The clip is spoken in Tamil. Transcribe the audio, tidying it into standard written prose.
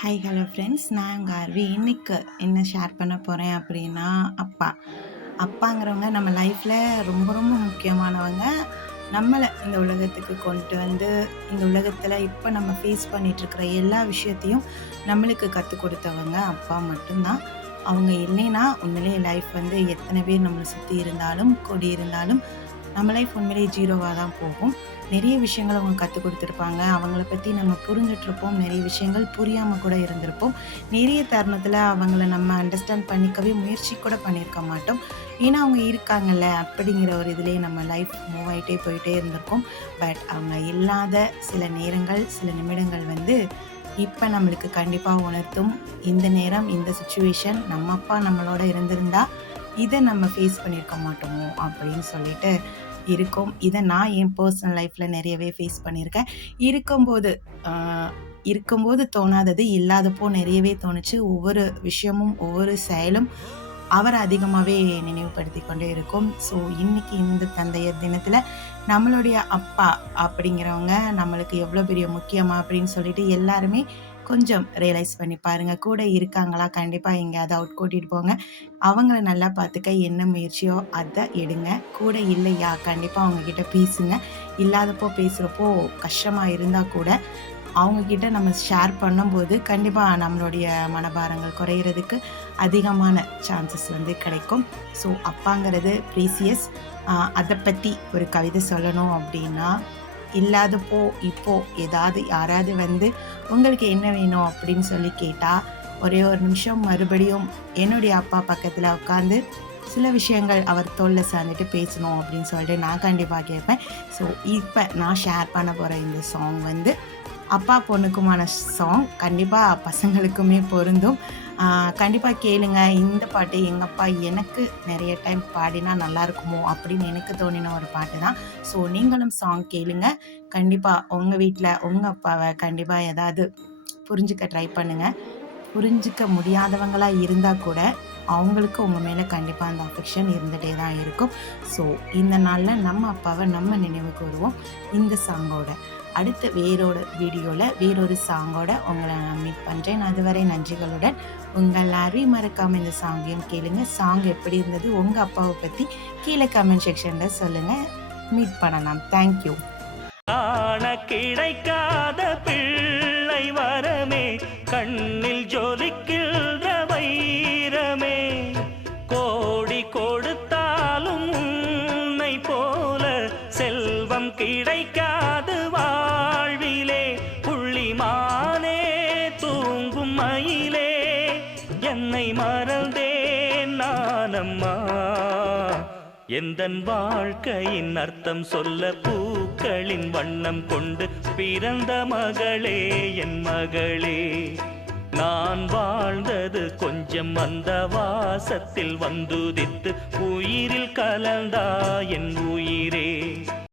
ஹாய் ஹலோ ஃப்ரெண்ட்ஸ், நான் உங்கள் ஆர்வி. இன்னைக்கு என்ன ஷேர் பண்ண போகிறேன் அப்படின்னா, அப்பாங்கிறவங்க நம்ம லைஃப்பில் ரொம்ப ரொம்ப முக்கியமானவங்க. நம்மளை இந்த உலகத்துக்கு கொண்டு வந்து இந்த உலகத்தில் இப்போ நம்ம ஃபேஸ் பண்ணிகிட்ருக்கிற எல்லா விஷயத்தையும் நம்மளுக்கு கற்றுக் கொடுத்தவங்க அப்பா மட்டும்தான். அவங்க இல்லைன்னா உண்மையிலேயே லைஃப் வந்து எத்தனை பேர் நம்மளை சுற்றி இருந்தாலும் கூடி இருந்தாலும் நம்ம லைஃப் உண்மையிலேயே ஜீரோவாக தான் போகும். நிறைய விஷயங்கள் அவங்க கற்றுக் கொடுத்துருப்பாங்க. அவங்கள பற்றி நம்ம புரிஞ்சிட்ருப்போம். நிறைய விஷயங்கள் புரியாமல் கூட இருந்திருப்போம். நிறைய தருணத்தில் அவங்கள நம்ம அண்டர்ஸ்டாண்ட் பண்ணிக்கவே முயற்சி கூட பண்ணியிருக்க மாட்டோம். ஏன்னா அவங்க இருக்காங்கல்ல அப்படிங்கிற ஒரு இதிலே நம்ம லைஃப் மூவ் ஆகிட்டே போயிட்டே இருந்திருக்கோம். பட் அவங்க இல்லாத சில நேரங்கள், சில நிமிடங்கள் வந்து இப்போ நம்மளுக்கு கண்டிப்பாக உணர்த்தும். இந்த நேரம், இந்த சுச்சுவேஷன் நம்ம அப்பா நம்மளோட இருந்திருந்தா இதை நம்ம ஃபேஸ் பண்ணியிருக்க மாட்டோமோ அப்படின்னு சொல்லிட்டு இருக்கும். இதை நான் என் பர்சனல் லைஃப்பில் நிறையவே ஃபேஸ் பண்ணியிருக்கேன். இருக்கும்போது தோணாதது இல்லாதப்போ நிறையவே தோணுச்சு. ஒவ்வொரு விஷயமும் ஒவ்வொரு செயலும் அவரை அதிகமாகவே நினைவுபடுத்தி கொண்டே இருக்கும். ஸோ இன்றைக்கி இந்த தந்தையர் தினத்தில் நம்மளுடைய அப்பா அப்படிங்கிறவங்க நம்மளுக்கு எவ்வளோ பெரிய முக்கியமா அப்படின்னு சொல்லிட்டு எல்லாருமே கொஞ்சம் ரியலைஸ் பண்ணி பாருங்கள். கூட இருக்காங்களா, கண்டிப்பாக எங்கேயாவது அவுட் கூட்டிகிட்டு போங்க. அவங்கள நல்லா பார்த்துக்க என்ன முயற்சியோ அதை எடுங்க. கூட இல்லையா, கண்டிப்பாக அவங்கக்கிட்ட பேசுங்க. இல்லாதப்போ பேசுகிறப்போ கஷ்டமாக இருந்தால் கூட அவங்கக்கிட்ட நம்ம ஷேர் பண்ணும்போது கண்டிப்பாக நம்மளுடைய மனபாரங்கள் குறையிறதுக்கு அதிகமான சான்சஸ் வந்து கிடைக்கும். ஸோ அப்பாங்கிறது ப்ரீசியஸ். அதை பற்றி ஒரு கவிதை சொல்லணும் அப்படின்னா, இல்லாதப்போ இப்போது யாராவது வந்து உங்களுக்கு என்ன வேணும் அப்படின்னு சொல்லி கேட்டால் ஒரே ஒரு நிமிஷம் மறுபடியும் என்னுடைய அப்பா பக்கத்தில் உட்காந்து சில விஷயங்கள் அவர் தோளில் சார்ந்துட்டு பேசணும் அப்படின்னு சொல்லிட்டு நான் கண்டிப்பாக கேட்பேன். ஸோ இப்போ நான் ஷேர் பண்ண போகிற இந்த சாங் வந்து அப்பா பொண்ணுக்குமான சாங். கண்டிப்பாக பசங்களுக்குமே பொருந்தும். கண்டிப்பாக கேளுங்க. இந்த பாட்டு எங்கள் அப்பா எனக்கு நிறைய டைம் பாடினா நல்லாயிருக்குமோ அப்படின்னு எனக்கு தோணின ஒரு பாட்டு தான். ஸோ நீங்களும் சாங் கேளுங்க. கண்டிப்பாக உங்கள் வீட்டில் உங்கள் அப்பாவை கண்டிப்பாக ஏதாவது புரிஞ்சுக்க ட்ரை பண்ணுங்கள். புரிஞ்சிக்க முடியாதவங்களாக இருந்தால் கூட அவங்களுக்கு உங்கள் மேலே கண்டிப்பாக அந்த அஃபெக்ஷன் இருந்துகிட்டே தான் இருக்கும். ஸோ இந்த நாளில் நம்ம அப்பாவை நம்ம நினைவுக்கு வருவோம் இந்த சாங்கோட. அடுத்த வீடியோவில் வேறொரு சாங்கோட உங்களை நான் மீட் பண்ணுறேன். அதுவரை நன்றிகளுடன் உங்கள் ஆர்வி. மறக்காமல் இந்த சாங்கையும் கேளுங்க. சாங் எப்படி இருந்தது, உங்கள் அப்பாவை பற்றி கீழே கமெண்ட் செக்ஷனில் சொல்லுங்கள். மீட் பண்ணலாம். தேங்க்யூ. கிடைக்காத பிள்ளை வரமே, கண்ணில் ஜொலிக்கின்ற வைரமே, கோடி கொடுத்தாலும் உன்னை போல செல்வம் கிடைக்காது வாழ்விலே. புள்ளிமானே தூங்கும் மயிலே, என்னை மறந்தேன் நானம்மா. எந்தன் வாழ்க்கையின் அர்த்தம் சொல்ல பூக்களின் வண்ணம் கொண்டு பிறந்த மகளே, என் மகளே. நான் வாழ்ந்தது கொஞ்சம் அந்த வாசத்தில் வந்துதித்து உயிரில் கலந்தா என் உயிரே.